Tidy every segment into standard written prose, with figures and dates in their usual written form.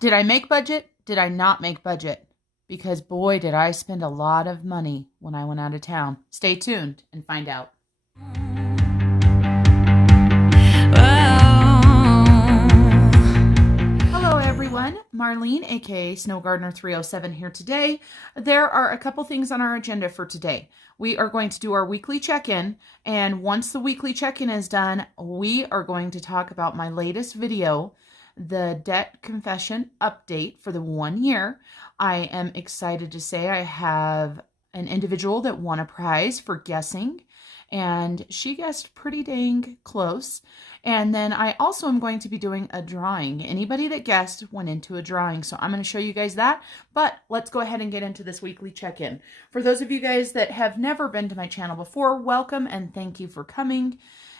Did I make budget? Did I not make budget? Because boy, did I spend a lot of money when I went out of town. Stay tuned and find out. Hello everyone, Marlene aka Snow Gardener 307 here today. There are a couple things on our agenda for today. We are going to do our weekly check-in, and once the weekly check-in is done, we are going to talk about my latest video, the debt confession update for the 1 year. I am excited to say I have an individual that won a prize for guessing, and she guessed pretty dang close. And then I also am going to be doing a drawing. Anybody that guessed went into a drawing, so I'm going to show you guys that. But let's go ahead and get into this weekly check-in. For those of you guys that have never been to my channel before, welcome and thank you for coming.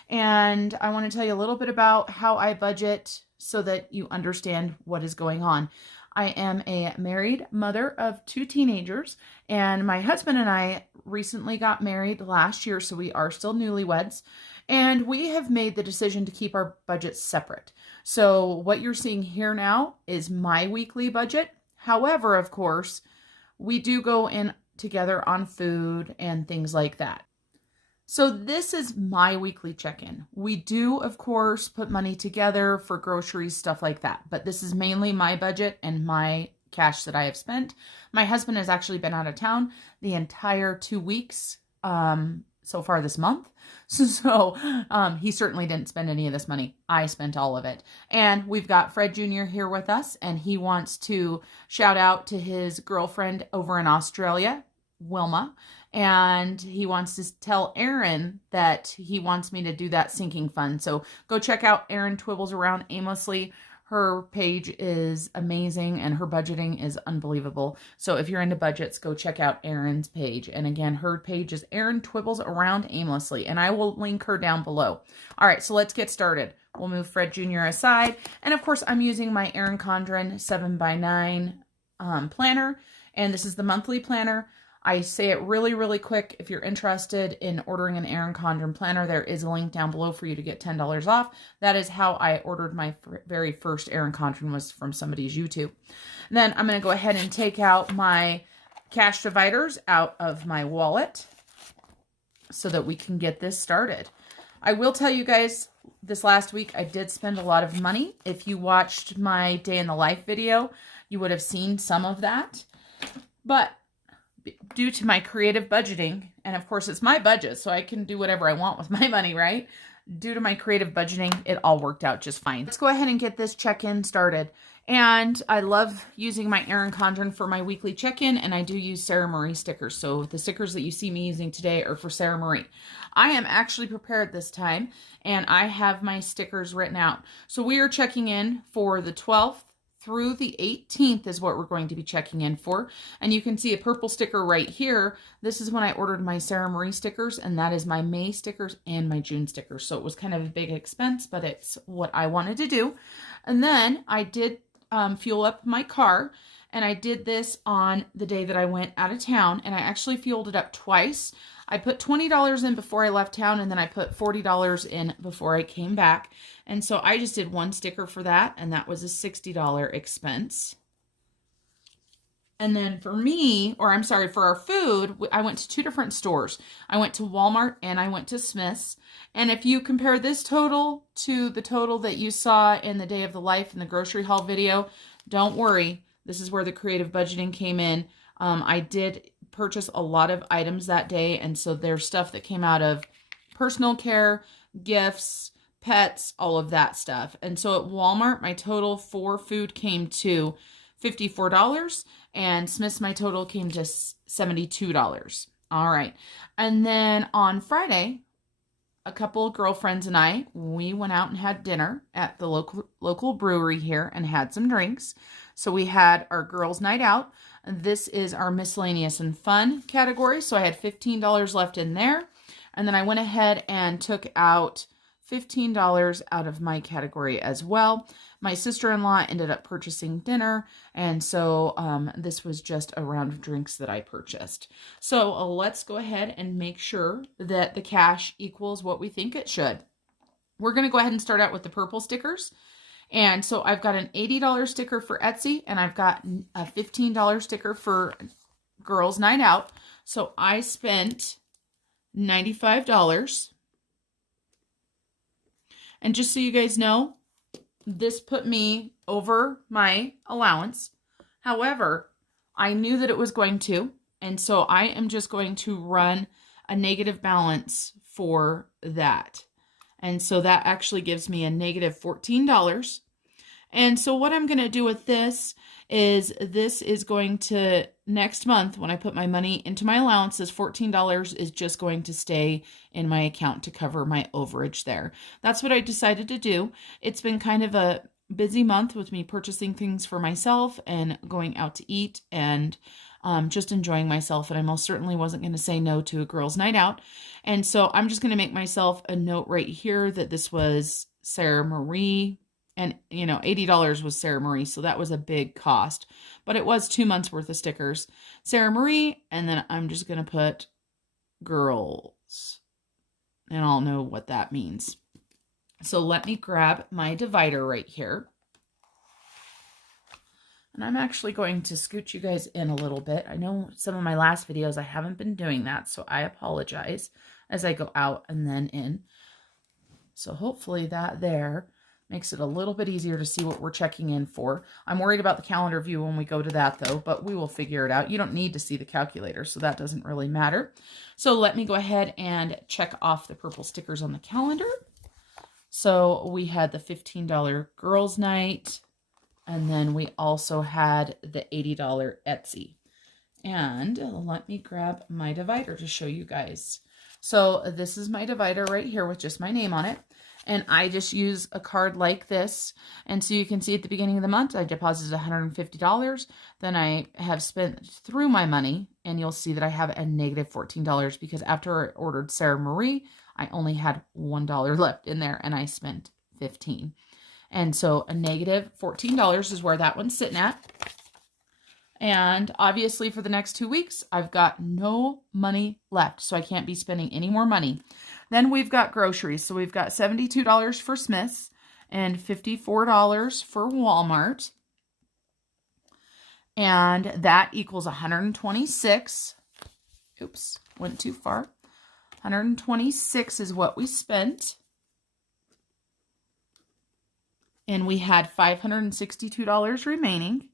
And I want to tell you a little bit about how I budget so that you understand what is going on. I am a married mother of 2 teenagers, and my husband and I recently got married last year, so we are still newlyweds, and we have made the decision to keep our budgets separate. So what you're seeing here now is my weekly budget. However, of course, we do go in together on food and things like that. So this is my weekly check-in. We do, of course, put money together for groceries, stuff like that. But this is mainly my budget and my cash that I have spent. My husband has actually been out of town the entire 2 weeks so far this month. So he certainly didn't spend any of this money. I spent all of it. And we've got Fred Jr. here with us, and he wants to shout out to his girlfriend over in Australia, Wilma, and he wants to tell Erin that he wants me to do that sinking fund. So go check out Erin Twibbles Around Aimlessly. Her page is amazing and her budgeting is unbelievable. So if you're into budgets, go check out Erin's page. And again, her page is Erin Twibbles Around Aimlessly, and I will link her down below. All right, so let's get started. We'll move Fred Jr. aside. And of course, I'm using my Erin Condren 7x9 planner, and this is the monthly planner. I say it really, really quick. If you're interested in ordering an Erin Condren planner, there is a link down below for you to get $10 off. That is how I ordered my very first Erin Condren, was from somebody's YouTube. And then I'm going to go ahead and take out my cash dividers out of my wallet so that we can get this started. I will tell you guys, this last week I did spend a lot of money. If you watched my day in the life video, you would have seen some of that. But due to my creative budgeting, and of course it's my budget, so I can do whatever I want with my money, right? Due to my creative budgeting, it all worked out just fine. Let's go ahead and get this check-in started. And I love using my Erin Condren for my weekly check-in, and I do use Sarah Marie stickers. So the stickers that you see me using today are for Sarah Marie. I am actually prepared this time, and I have my stickers written out. So we are checking in for the 12th through the 18th is what we're going to be checking in for. And you can see a purple sticker right here. This is when I ordered my Sarah Marie stickers, and that is my May stickers and my June stickers. So it was kind of a big expense, but it's what I wanted to do. And then I did fuel up my car, and I did this on the day that I went out of town, and I actually fueled it up twice. I put $20 in before I left town, and then I put $40 in before I came back. And so I just did one sticker for that, and that was a $60 expense. And then for me, or I'm sorry, for our food, I went to 2 different stores. I went to Walmart and I went to Misc. And if you compare this total to the total that you saw in the Day of the Life in the grocery haul video, don't worry. This is where the creative budgeting came in. I did purchase a lot of items that day, and so there's stuff that came out of personal care, gifts, pets, all of that stuff. And so at Walmart, my total for food came to $54, and Smith's my total came to $72. All right. And then on Friday, a couple of girlfriends and I, we went out and had dinner at the local brewery here and had some drinks. So we had our girls' night out. This is our miscellaneous and fun category. So I had $15 left in there. And then I went ahead and took out $15 out of my category as well. My sister-in-law ended up purchasing dinner, and so this was just a round of drinks that I purchased. So let's go ahead and make sure that the cash equals what we think it should. We're going to go ahead and start out with the purple stickers. And so I've got an $80 sticker for Etsy, and I've got a $15 sticker for Girls Night Out. So I spent $95. And just so you guys know, this put me over my allowance. However, I knew that it was going to, and so I am just going to run a negative balance for that. And so that actually gives me a negative $14. And so what I'm going to do with this is going to, next month when I put my money into my allowance, this $14 is just going to stay in my account to cover my overage there. That's what I decided to do. It's been kind of a busy month with me purchasing things for myself and going out to eat and just enjoying myself. And I most certainly wasn't going to say no to a girls' night out. And so I'm just going to make myself a note right here that this was Sarah Marie. And, you know, $80 was Sarah Marie, so that was a big cost. But it was 2 months worth of stickers. Sarah Marie, and then I'm just going to put girls. And I'll know what that means. So let me grab my divider right here. And I'm actually going to scoot you guys in a little bit. I know some of my last videos I haven't been doing that, so I apologize as I go out and then in. So hopefully that there makes it a little bit easier to see what we're checking in for. I'm worried about the calendar view when we go to that though, but we will figure it out. You don't need to see the calculator, so that doesn't really matter. So let me go ahead and check off the purple stickers on the calendar. So we had the $15 girls' night, and then we also had the $80 Etsy. And let me grab my divider to show you guys. So this is my divider right here with just my name on it. And I just use a card like this. And so you can see at the beginning of the month, I deposited $150. Then I have spent through my money, and you'll see that I have a negative $14 because after I ordered Sarah Marie, I only had $1 left in there and I spent $15. And so a negative $14 is where that one's sitting at. And obviously for the next 2 weeks, I've got no money left, so I can't be spending any more money. Then we've got groceries. So we've got $72 for Smith's and $54 for Walmart. And that equals 126. Oops, went too far. 126 is what we spent. And we had $562 remaining.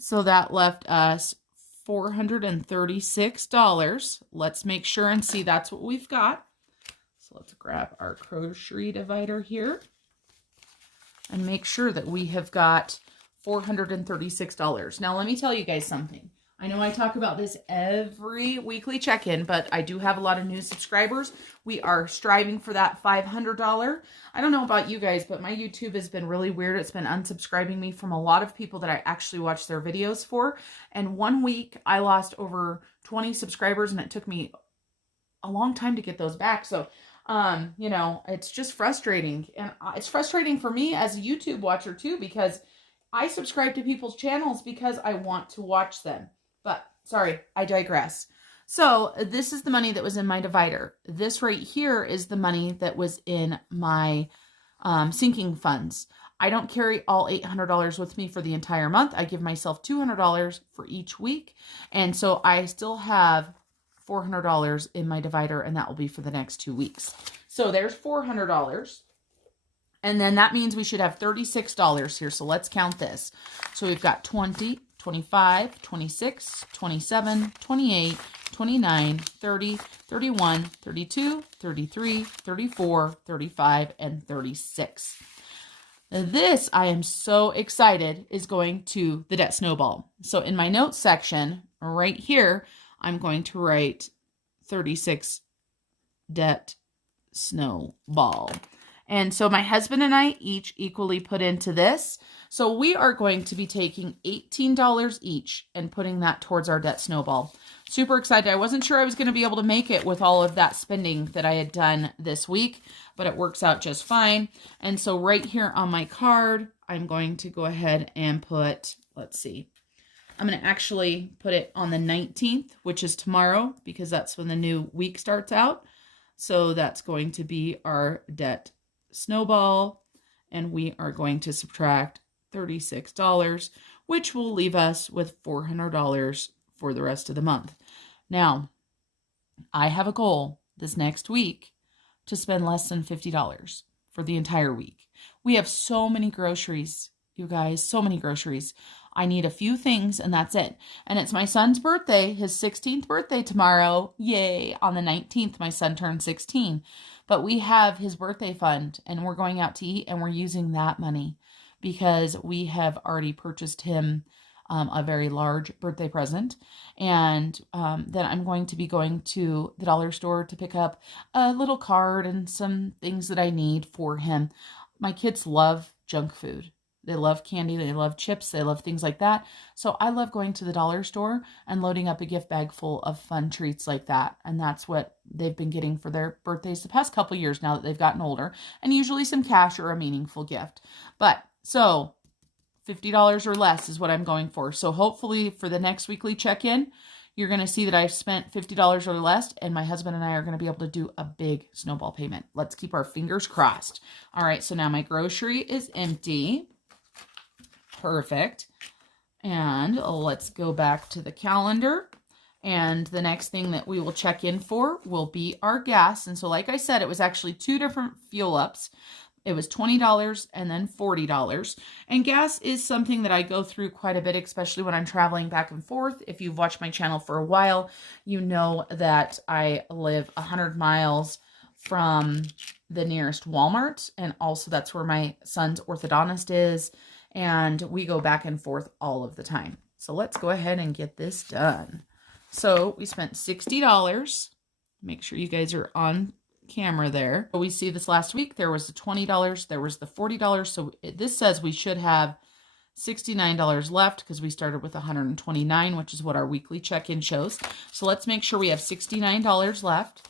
So that left us $436. Let's make sure and see that's what we've got. So let's grab our grocery divider here and make sure that we have got $436. Now let me tell you guys something. I know I talk about this every weekly check-in, but I do have a lot of new subscribers. We are striving for that $500. I don't know about you guys, but my YouTube has been really weird. It's been unsubscribing me from a lot of people that I actually watch their videos for. And 1 week, I lost over 20 subscribers, and it took me a long time to get those back. So, you know, it's just frustrating. And it's frustrating for me as a YouTube watcher, too, because I subscribe to people's channels because I want to watch them. But, sorry, I digress. So, this is the money that was in my divider. This right here is the money that was in my sinking funds. I don't carry all $800 with me for the entire month. I give myself $200 for each week. And so, I still have $400 in my divider, and that will be for the next 2 weeks. So, there's $400. And then that means we should have $36 here. So, let's count this. So, we've got 20, 25, 26, 27, 28, 29, 30, 31, 32, 33, 34, 35, and 36. This, I am so excited, is going to the debt snowball. So in my notes section, right here, I'm going to write 36 debt snowball. And so my husband and I each equally put into this. So we are going to be taking $18 each and putting that towards our debt snowball. Super excited. I wasn't sure I was going to be able to make it with all of that spending that I had done this week, but it works out just fine. And so right here on my card, I'm going to go ahead and put, let's see, I'm going to actually put it on the 19th, which is tomorrow, because that's when the new week starts out. So that's going to be our debt snowball. and we are going to subtract $36, which will leave us with $400 for the rest of the month. Now, I have a goal this next week to spend less than $50 for the entire week. We have so many groceries, you guys, so many groceries. I need a few things and that's it. And it's my son's birthday, his 16th birthday tomorrow. Yay. On the 19th, my son turned 16. But we have his birthday fund and we're going out to eat and we're using that money because we have already purchased him a very large birthday present. And then I'm going to be going to the dollar store to pick up a little card and some things that I need for him. My kids love junk food. They love candy, they love chips, they love things like that. So I love going to the dollar store and loading up a gift bag full of fun treats like that. And that's what they've been getting for their birthdays the past couple years now that they've gotten older. And usually some cash or a meaningful gift. But so $50 or less is what I'm going for. So hopefully for the next weekly check-in, you're going to see that I've spent $50 or less, and my husband and I are going to be able to do a big snowball payment. Let's keep our fingers crossed. All right, so now my grocery is empty. Perfect. And let's go back to the calendar. And the next thing that we will check in for will be our gas. And so like I said, it was actually two different fuel ups. It was $20 and then $40. And gas is something that I go through quite a bit, especially when I'm traveling back and forth. If you've watched my channel for a while, you know that I live 100 miles from the nearest Walmart. And also that's where my son's orthodontist is. And we go back and forth all of the time. So let's go ahead and get this done. So we spent $60. Make sure you guys are on camera there. We see this last week. There was the $20. There was the $40. So this says we should have $69 left because we started with $129, which is what our weekly check-in shows. So let's make sure we have $69 left.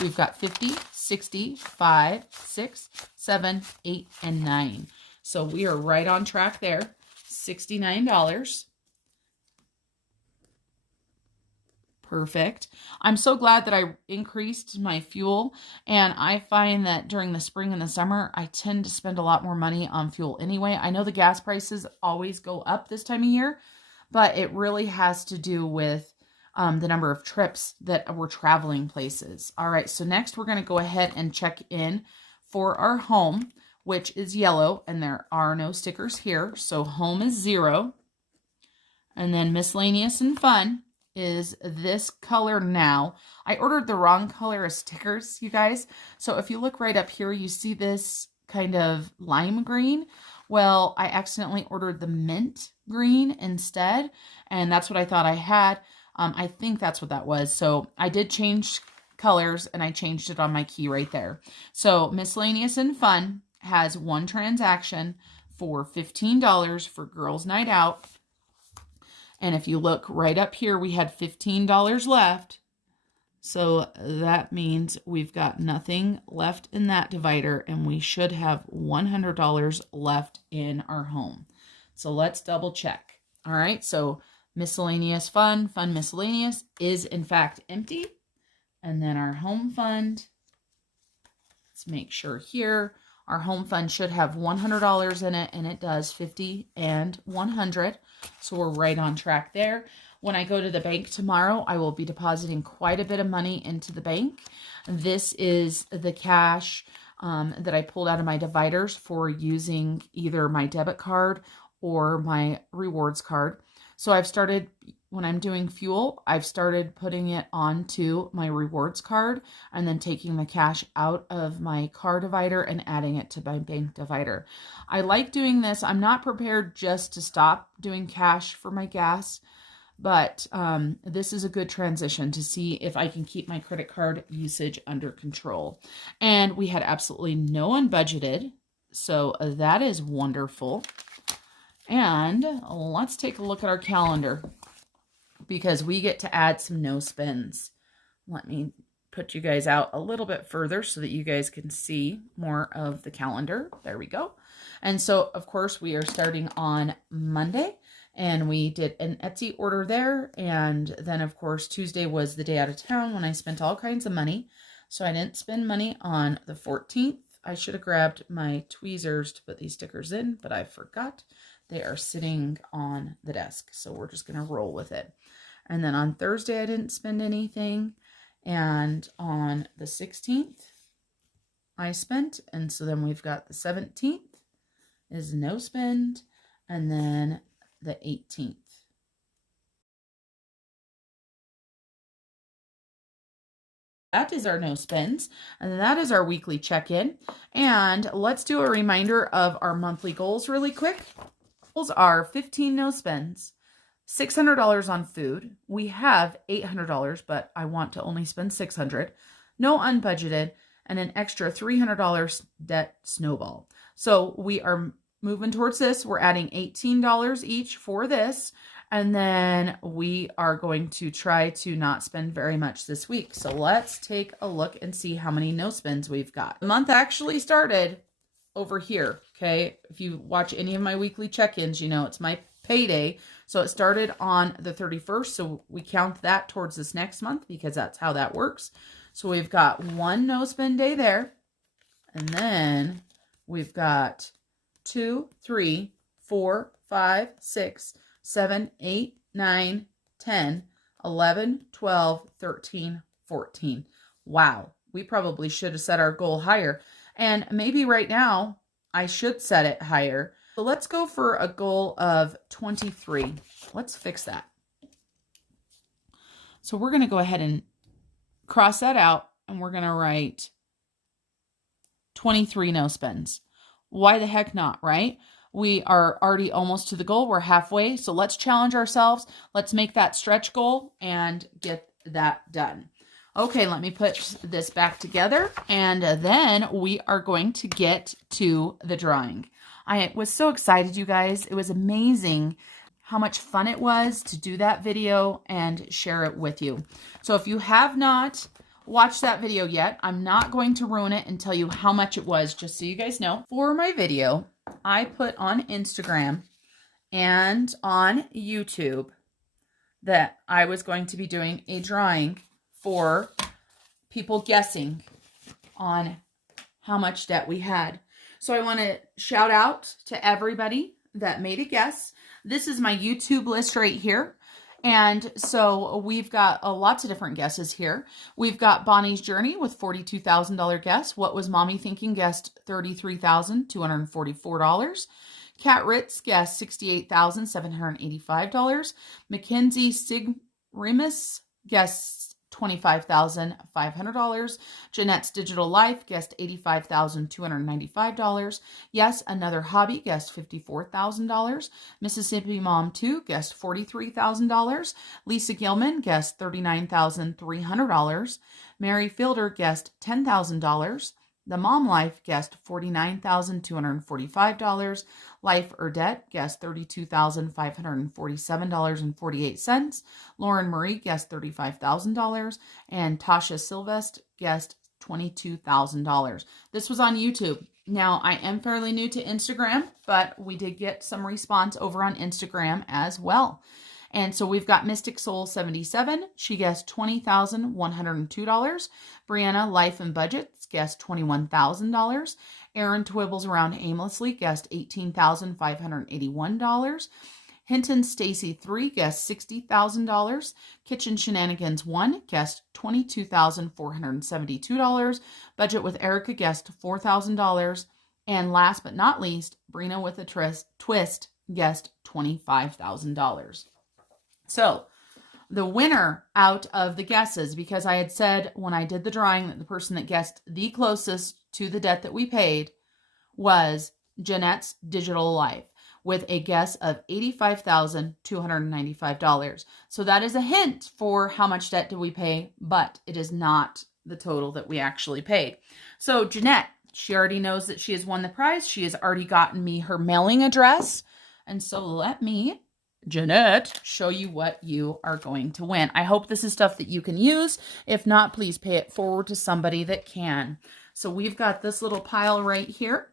We've got 50, 60, 5, 6, 7, 8, and 9. So we are right on track there. $69. Perfect. I'm so glad that I increased my fuel, and I find that during the spring and the summer, I tend to spend a lot more money on fuel anyway. I know the gas prices always go up this time of year, but it really has to do with the number of trips that we're traveling places. All right, so next we're going to go ahead and check in for our home, which is yellow, and there are no stickers here. So home is 0. And then miscellaneous and fun is this color now. I ordered the wrong color of stickers, you guys. So if you look right up here, you see this kind of lime green. Well, I accidentally ordered the mint green instead, and that's what I thought I had. I think that's what that was. So I did change colors, and I changed it on my key right there. So miscellaneous and fun has one transaction for $15 for girls' night out. And if you look right up here, we had $15 left. So that means we've got nothing left in that divider, and we should have $100 left in our home. So let's double check. All right, so miscellaneous fun miscellaneous is in fact empty. And then our home fund, let's make sure here, our home fund should have $100 in it, and it does, 50 and 100. So we're right on track there. When I go to the bank tomorrow, I will be depositing quite a bit of money into the bank. This is the cash that I pulled out of my dividers for using either my debit card or my rewards card. So I've started, when I'm doing fuel, I've started putting it onto my rewards card and then taking the cash out of my car divider and adding it to my bank divider. I like doing this. I'm not prepared just to stop doing cash for my gas, but this is a good transition to see if I can keep my credit card usage under control. And we had absolutely no unbudgeted, so that is wonderful. And let's take a look at our calendar, because we get to add some no spends. Let me put you guys out a little bit further so that you guys can see more of the calendar. There we go. And so, of course, we are starting on Monday, and we did an Etsy order there. And then, of course, Tuesday was the day out of town when I spent all kinds of money. So I didn't spend money on the 14th I should have grabbed my tweezers to put these stickers in, but I forgot. They are sitting on the desk, so we're just going to roll with it. And then on Thursday, I didn't spend anything. And on the 16th, I spent. And so then we've got the 17th is no spend. And then the 18th. That is our no spends, and that is our weekly check-in. And let's do a reminder of our monthly goals really quick. Goals are 15 no spends, $600 on food. We have $800, but I want to only spend $600. No unbudgeted, and an extra $300 debt snowball. So we are moving towards this. We're adding $18 each for this. And then we are going to try to not spend very much this week. So let's take a look and see how many no spends we've got. The month actually started over here, okay? If you watch any of my weekly check-ins, you know it's my payday. So it started on the 31st. So we count that towards this next month because that's how that works. So we've got one no spend day there. And then we've got 2, 3, 4, 5, 6, 7, 8, 9, 10, 11, 12, 13, 14. Wow, we probably should have set our goal higher. And maybe right now I should set it higher. So let's go for a goal of 23. Let's fix that. So we're going to go ahead and cross that out, and we're going to write 23 no spends. Why the heck not, right? We are already almost to the goal. We're halfway. So let's challenge ourselves. Let's make that stretch goal and get that done. Okay, let me put this back together. And then we are going to get to the drawing. I was so excited, you guys. It was amazing how much fun it was to do that video and share it with you. So if you have not watched that video yet, I'm not going to ruin it and tell you how much it was, just so you guys know. For my video, I put on Instagram and on YouTube that I was going to be doing a drawing for people guessing on how much debt we had. So I want to shout out to everybody that made a guess. This is my YouTube list right here. And so we've got lots of different guesses here. We've got Bonnie's Journey with $42,000 guess. What Was Mommy Thinking guessed $33,244. Kat Ritz guessed $68,785. Mackenzie Sigrimus guessed $25,500. Jeanette's Digital Life guessed $85,295. Yes, Another Hobby guessed $54,000. Mississippi Mom 2 guessed $43,000. Lisa Gilman guessed $39,300. Mary Fielder guessed $10,000. The Mom Life guessed $49,245. Life or Debt guessed $32,547.48. Lauren Marie guessed $35,000. And Tasha Sylvest guessed $22,000. This was on YouTube. Now, I am fairly new to Instagram, but we did get some response over on Instagram as well. And so we've got Mystic Soul 77. She guessed $20,102. Brianna Life and Budgets guessed $21,000. Erin Twibbles Around Aimlessly guessed $18,581. Hinton Stacy 3 guessed $60,000. Kitchen Shenanigans 1 guessed $22,472. Budget with Erica guessed $4,000. And last but not least, Brina with a Twist guessed $25,000. So the winner out of the guesses, because I had said when I did the drawing that the person that guessed the closest to the debt that we paid was Jeanette's Digital Life with a guess of $85,295. So that is a hint for how much debt did we pay, but it is not the total that we actually paid. So Jeanette, she already knows that she has won the prize. She has already gotten me her mailing address. And so let me, Jeanette, show you what you are going to win. I hope this is stuff that you can use. If not, please pay it forward to somebody that can. So we've got this little pile right here.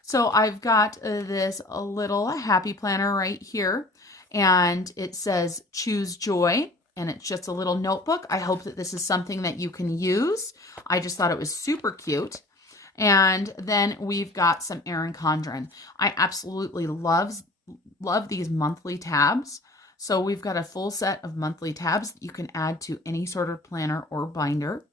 So I've got this little happy planner right here, and it says Choose Joy, and it's just a little notebook. I hope that this is something that you can use. I just thought it was super cute. And then we've got some Erin Condren. I absolutely love these monthly tabs. So we've got a full set of monthly tabs that you can add to any sort of planner or binder.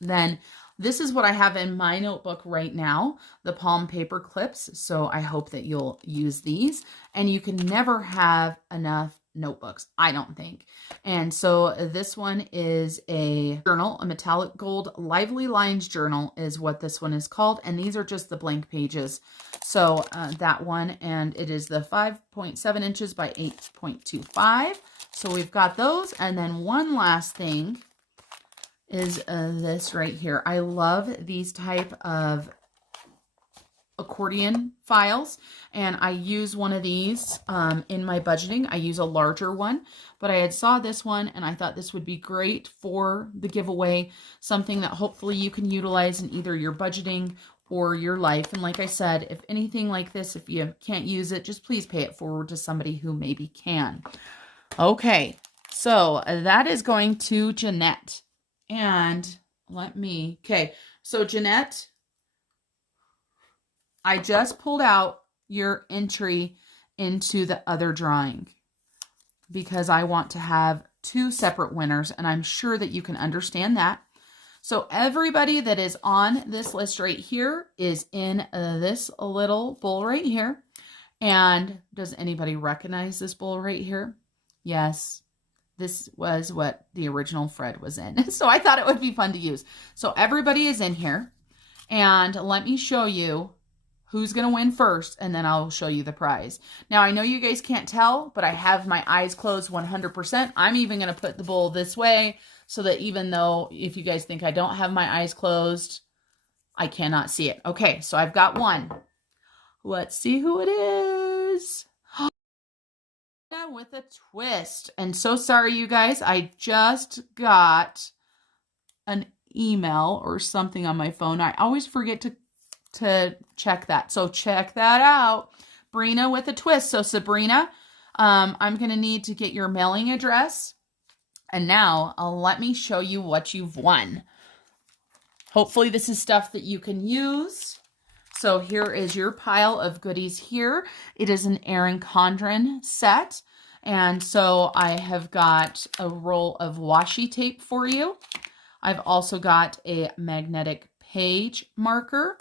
Then this is what I have in my notebook right now, the palm paper clips. So I hope that you'll use these. And you can never have enough notebooks, I don't think. And so this one is a journal, a metallic gold lively lines journal is what this one is called. And these are just the blank pages. So that one, and it is the 5.7 inches by 8.25. So we've got those. And then one last thing is this right here. I love these type of accordion files, and I use one of these in my budgeting. I use a larger one, but I had saw this one and I thought this would be great for the giveaway, something that hopefully you can utilize in either your budgeting or your life. And like I said, if anything like this, if you can't use it, just please pay it forward to somebody who maybe can. Okay, so that is going to Jeanette. And okay, so Jeanette, I just pulled out your entry into the other drawing because I want to have two separate winners, and I'm sure that you can understand that. So everybody that is on this list right here is in this little bowl right here. And does anybody recognize this bowl right here? Yes. This was what the original Fred was in. So I thought it would be fun to use. So everybody is in here. And let me show you who's going to win first, and then I'll show you the prize. Now, I know you guys can't tell, but I have my eyes closed 100%. I'm even going to put the bowl this way so that even though if you guys think I don't have my eyes closed, I cannot see it. Okay, so I've got one. Let's see who it is. With a twist. And so sorry, you guys. I just got an email or something on my phone. I always forget to check that. So check that out. Brina with a twist. So Sabrina, I'm going to need to get your mailing address. And now let me show you what you've won. Hopefully this is stuff that you can use. So here is your pile of goodies here. It is an Erin Condren set. And so I have got a roll of washi tape for you. I've also got a magnetic page marker,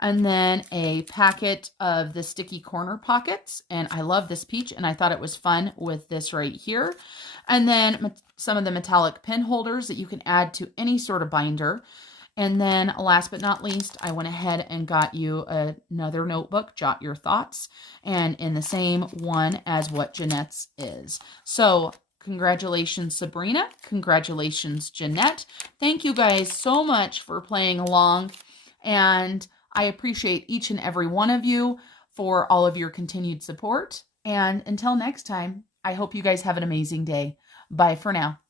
and then a packet of the sticky corner pockets. And I love this peach, and I thought it was fun with this right here. And then some of the metallic pen holders that you can add to any sort of binder. And then last but not least, I went ahead and got you another notebook, Jot Your Thoughts, and in the same one as what Jeanette's is. So congratulations, Sabrina. Congratulations, Jeanette. Thank you guys so much for playing along. And I appreciate each and every one of you for all of your continued support. And until next time, I hope you guys have an amazing day. Bye for now.